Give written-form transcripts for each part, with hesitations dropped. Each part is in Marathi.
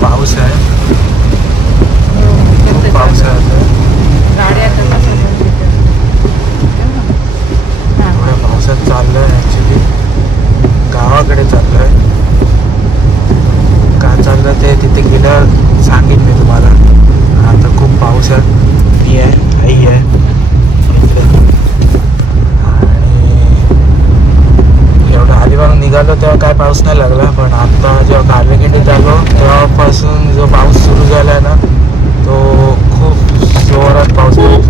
पाऊस आहे, पाऊस आहे. थोड्या पावसात चाललोय. ॲक्च्युली गावाकडे चाललोय. का चाललं ते तिथे गेल्यावर सांगेन मी तुम्हाला. आता खूप पाऊस आहे. मी आहे, आई आहे इकडे. आणि एवढं अलिबाग निघालो तेव्हा काय पाऊस नाही लागला, पण आता जेव्हा कारलेगिंडीत आलो तेव्हापासून जो पाऊस सुरू झाला आहे ना, तो खूप जोरात पाऊस पडतो.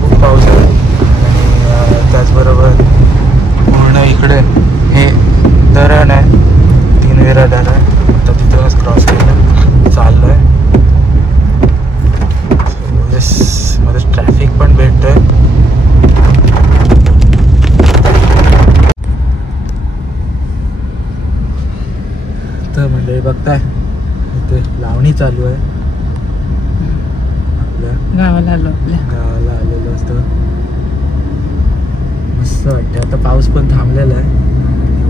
खूप पाऊस आहे. आणि त्याचबरोबर पूर्ण इकडे हे धरण आहे, 3 विरा धरण आहे. आता तिथूनच क्रॉस केलं चाललो आहे. मध्ये ट्रॅफिक पण भेटतोय. तर म्हणजे बघताय इथे लावणी चालू आहे. आपल्या गावाला आलेलो असतं. मस्त वाटते. आता पाऊस पण थांबलेला आहे,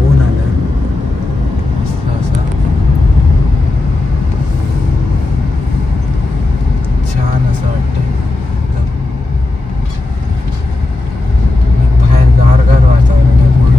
ऊन आला मस्त असा छान असं वाटतं. बाहेर गारगार वातावरण आहे पूर्ण.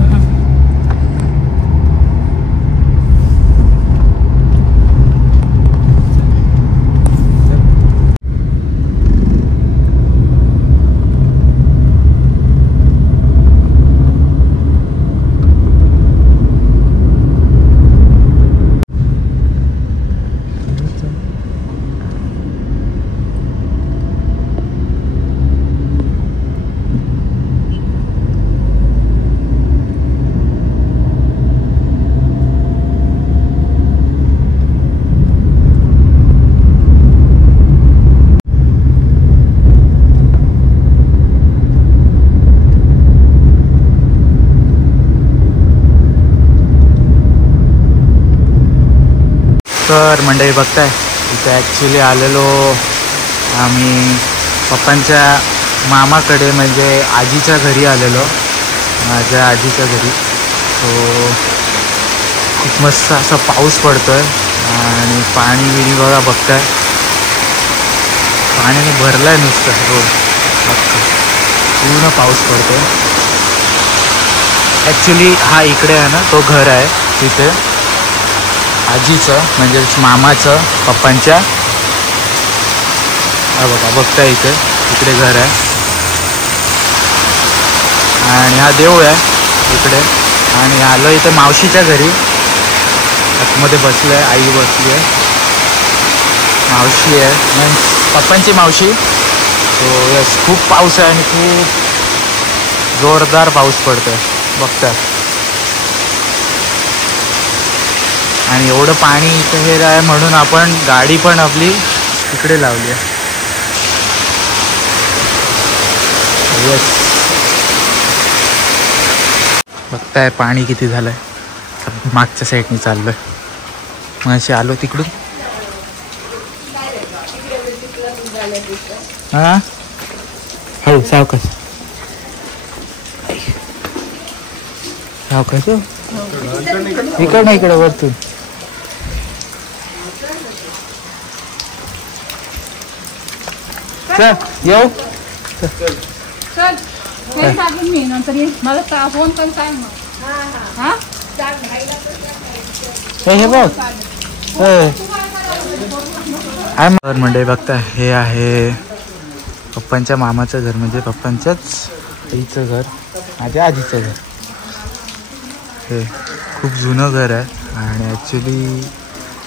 तर मंडळी बघताय इथे ॲक्च्युली आलेलो आम्ही पप्पांच्या मामाकडे, म्हणजे आजीच्या घरी आलेलो, माझ्या आजीच्या घरी. तो खूप मस्त असा पाऊस पडतोय आणि पाणी बिणी बघा बघताय, पाण्याने भरलाय नुसतं रोड. पूर्ण पाऊस पडतोय. ॲक्च्युली हा इकडे आहे ना, तो घर आहे तिथे आजीचं, म्हणजे मामाचं पप्पांच्या. हा बघा बघता इकडे घर आहे. आणि हा देऊळ आहे इकडे. आणि आलो इथे मावशीच्या घरी, आतमध्ये बसलं आहे, आई बसली आहे, मावशी आहे मीन्स पप्पांची मावशी. सो यस, खूप पाऊस आहे आणि खूप जोरदार पाऊस पडतोय बघता. आणि एवढं पाणी इथे हे आहे म्हणून आपण गाडी पण आपली इकडे लावली आहे. येस, बघताय पाणी किती झालंय. मागच्या साईडनी चाललोय. मग अशी आलो तिकडून. हा हळू सावकाश सावकाश. इकडं इकडं वरतून. चल येऊ. मी नंतर मला फोन पण काय हे बघ मंडळी बघता, हे आहे पप्पांच्या मामाचं घर, म्हणजे पप्पांच्याच आईचं घर, माझ्या आजीचं घर. हे खूप जुनं घर आहे. आणि ॲक्च्युली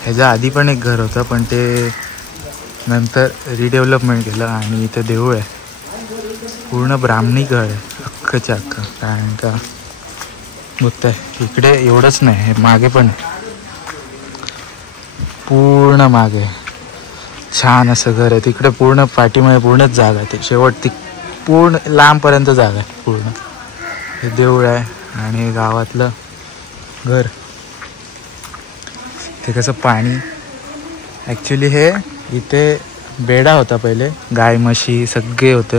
ह्याच्या आधी पण एक घर होतं, पण ते नंतर रिडेव्हलपमेंट केलं. आणि इथे देऊळ आहे. पूर्ण ब्राह्मणी घर आहे अख्खच्या अख्खं. कारण का बघताय इकडे एवढंच नाही, मागे पण आहे, पूर्ण मागे छान असं घर आहे. तिकडे पूर्ण पाठीमागे पूर्णच जागा आहे, ते शेवट ती पूर्ण लांबपर्यंत जागा आहे पूर्ण. हे देऊळ आहे आणि गावातलं घर. ते कसं पाणी ॲक्च्युली हे इथे बेडा होता पहिले, गाय म्हशी सगळे होते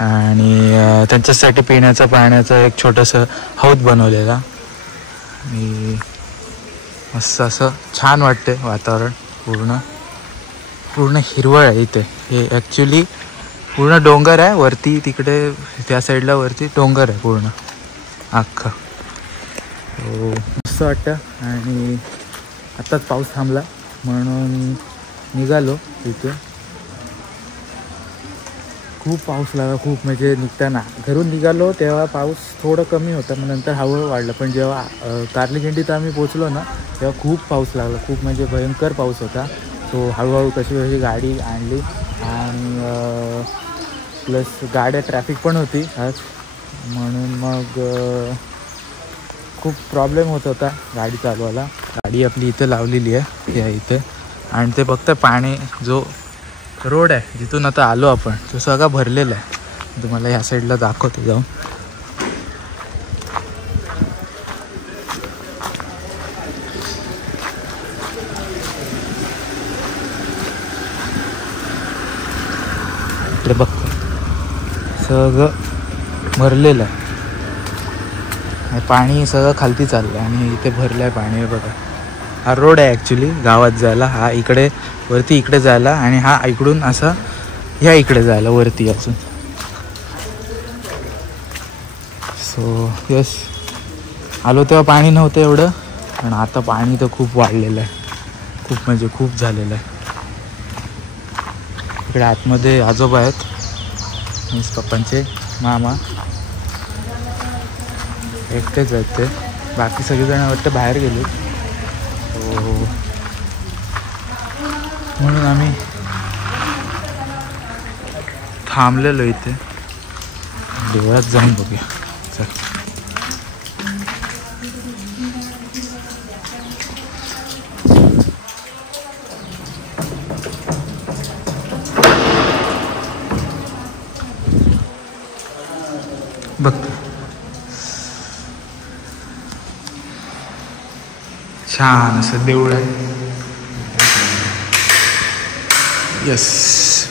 आणि त्यांच्यासाठी पिण्याचं पाण्याचं एक छोटंसं हौद बनवलेला. आणि मस्त असं छान वाटते वातावरण. पूर्ण हिरवळ आहे इथे. हे ॲक्च्युली पूर्ण डोंगर आहे वरती, तिकडे त्या साईडला वरती डोंगर आहे पूर्ण अख्खं. हो मस्त वाटतं. आणि आत्ताच पाऊस थांबला म्हणून निघालो तिथे. खूप पाऊस लागला, खूप म्हणजे निघताना घरून निघालो तेव्हा पाऊस थोडं कमी होता, मग नंतर हळूहळू वाढलं. पण जेव्हा कार्लीगिंडीत आम्ही पोचलो ना तेव्हा खूप पाऊस लागला, खूप म्हणजे भयंकर पाऊस होता. सो हळूहळू कशी गाडी आणली आणि प्लस गाड्या ट्रॅफिक पण होती आज, म्हणून मग खूप प्रॉब्लेम होत होता गाडी चालवायला. गाडी आपली इथे लावलेली आहे या इथे, आणि ते फक्त पाणी जो रोड आहे जिथून आता आलो आपण तो सगळा भरलेला आहे. तुम्हाला ह्या साईडला दाखवतो जाऊन. इकडे बघतो सगळं भरलेलं आहे, पाणी सगळं खालती चाललं आणि इथे भरलं आहे पाणी. बघा हा रोड आहे ॲक्च्युली गावात जायला, हा इकडे वरती इकडे जायला आणि हा इकडून असा ह्या इकडे जायला वरती अजून. सो यस आलो तेव्हा पाणी नव्हतं एवढं, पण आता पाणी तर खूप वाढलेलं आहे, खूप म्हणजे खूप झालेलं आहे. इकडे आतमध्ये आजोबा आहेत, मीच पप्पांचे मामा, एकटेच आहेत ते, बाकी सगळेजण वाटतं बाहेर गेले. हो म्हणून आम्ही थांबलेलो इथे. देवळात जाऊन बघूया चल. बघतो छान असं देऊळ आहे. यस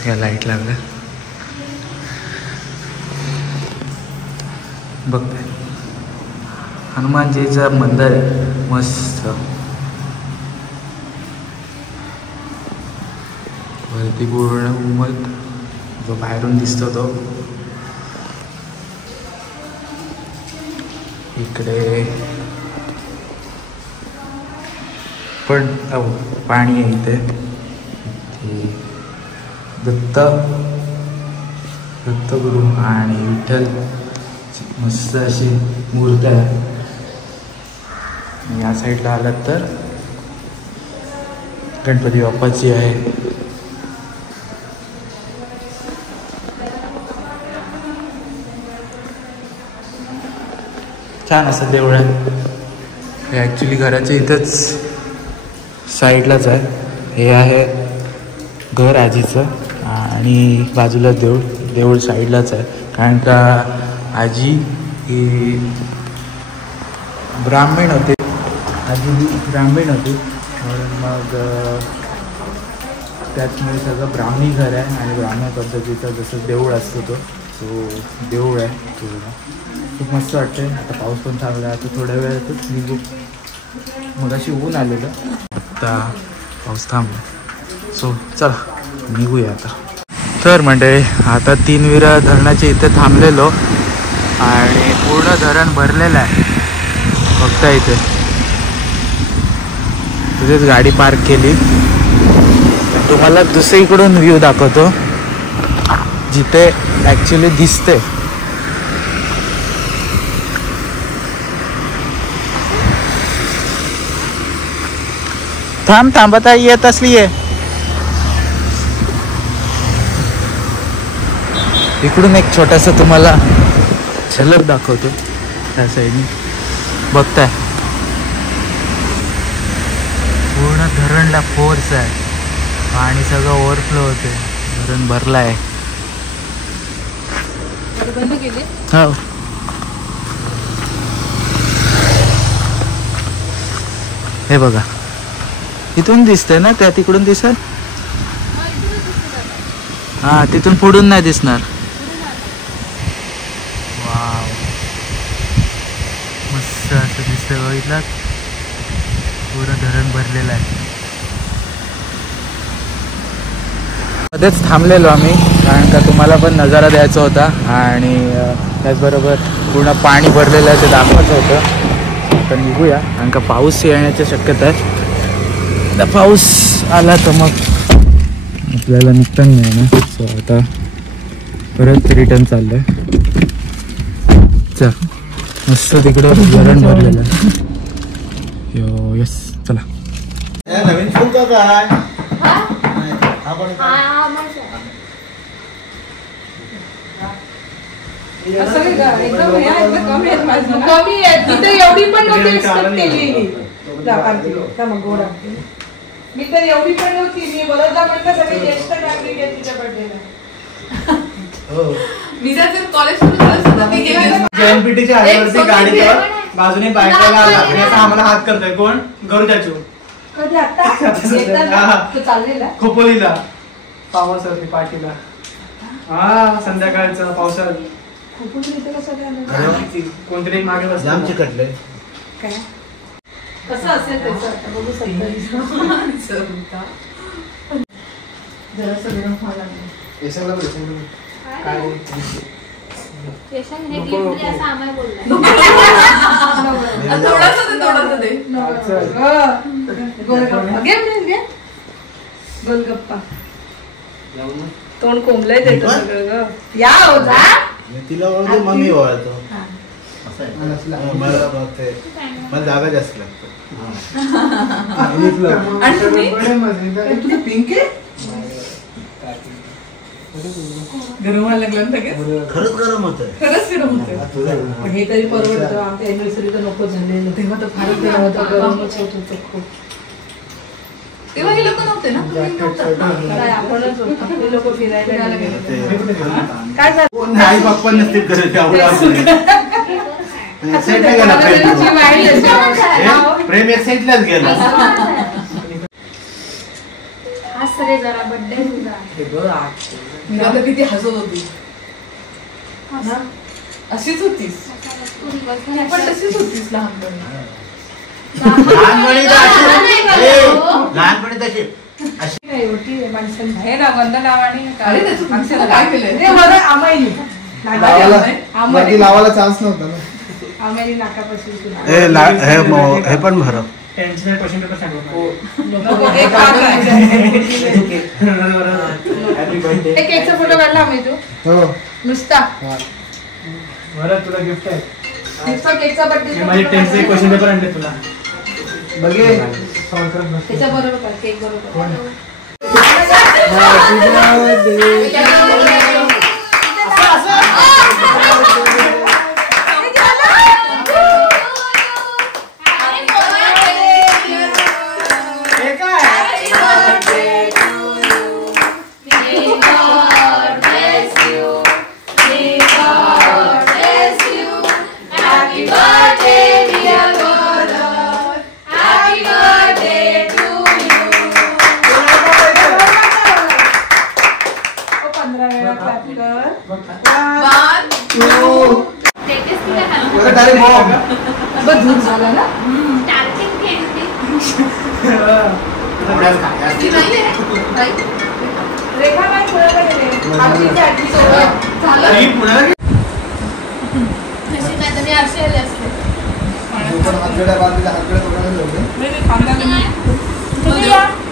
या लाईट लागलं. बघताय हनुमानजीचं मंदिर आहे मस्त. वरती पूर्ण उमत जो बाहेरून दिसतो तो. इकडे पण पाणी आहे इथे. दत्तगुरु आणि विठ्ठल मस्त अशी मूर्ती आहे. या साईडला आलात तर गणपती बाप्पाची आहे. छान असं देऊळ आहे. हे ॲक्च्युली घराच्या इथंच साईडलाच आहे. हे आहे घर आजीचं आणि बाजूला देऊळ साईडलाच आहे. कारण का आजी ही ब्राह्मण होते, आजी ही ब्राह्मण होती, म्हणून मग त्याचमुळे सगळं ब्राह्मणी घर आहे आणि ब्राह्मण पद्धतीचा जसं देऊळ असतो तो देऊळ आहे पूर्ण. खूप मस्त वाटते. आता पाऊस पण थांबला, आता थोड्या वेळातच निघू. मग अशी ऊन आलेलं, आता पाऊस थांबला. सो चला निघूया आता. तर मंडळी आता तीनविरा धरणाच्या इथे थांबलेलो आणि पूर्ण धरण भरलेलं आहे. बघता इथे तिथेच गाडी पार्क केली. तुम्हाला दुसरीकडून व्ह्यू दाखवतो जिथे ॲक्च्युली दिसते. थांब आता येत असली आहे. इकडून एक छोटासा तुम्हाला झलक दाखवतो. त्या साईडने बघताय पूर्ण धरणला फोर्स आहे. पाणी सगळं ओव्हरफ्लो होते. धरण भरला आहे. बंद केले. हो हे बघा इथून दिसतंय ना. त्या तिकडून दिसत. हा तिथून पुढून नाही दिसणार. वाव मस्त असं दिसतंय. बघितलं पूर्ण धरण भरलेलं आहे. मध्येच थांबलेलो आम्ही कारण का तुम्हाला पण नजारा द्यायचा होता आणि त्याचबरोबर पूर्ण पाणी भरलेलं आहे ते दाखवायचं होतं. आता निघूया कारण का पाऊस येण्याची शक्यता आहे. आता पाऊस आला तर मग आपल्याला निघता नाही ना. सो आता परत रिटर्न चाललंय. चल मस्त तिकडं धरण भरलेलं आहे. यो यस चला. नवीन फुल काय कमी आहेत. मी तर एवढी पण नव्हती एक्सपेक्ट केली. मी तर एवढी पण नव्हती. मी बरोबर म्हटलं सगळे ज्येष्ठ नागरिक आहेत तिच्या बर्थडेला. मी जर कॉलेज सुरू झालं असतं ती गेली. JNPT च्या हायवेवरती गाडीवर बाजूने बायकाला आम्हाला हात करतोय. कोण? गौरी चाचू. कधी आता चाललेला खोपोलीला पावसावरती पार्टीला. हा संध्याकाळचं पावसात कोणतरी मागे बसलं. जाम चिकटले. काय कसं असेल त्याचं आता बघू. 27 जरासं गरम व्हायला लागलं. काय गोलगप्पा तोंड कोंबलंय देतो सगळं. या तिला ओळखतो मम्मी ओळखतो. मला जागा जास्त लागतो. तुझं पिंक आहे. गरम व्हायला लागलं. खरंच गरम होत. खरंच गरम होतं. हे तरी परवडतं. आमच्या एनिव्हर्सरी तर नको झालेलं. तेव्हा तर फारच गरम होतं. गरमच होत होतं खूप. तेव्हा हे लोक नव्हते ना. आपणच आपले लोक फिरायला गेले. काय झालं आई बाप्पा नसते प्रेम एक साईडलाच गेला. जरा बर्थडे किती हसत होती. अशीच होतीस पण तशीच होतीस लहानपणी. लहानपणी तशी हे ना गंध लावाणी काय केलंय. लावायला चान्स नव्हता ना. आम्ही नाकापासून हे पण भर. केकचा फोटो काढला आम्ही. तू नुसता बरं तुला गिफ्ट आहे. केकचा बर्थडे माझे 10चे क्वेश्चन पेपर आणले तुला. बघे त्याच्या बरोबर केक बरोबर. दूध झाला ना. रेखा नाही झालं.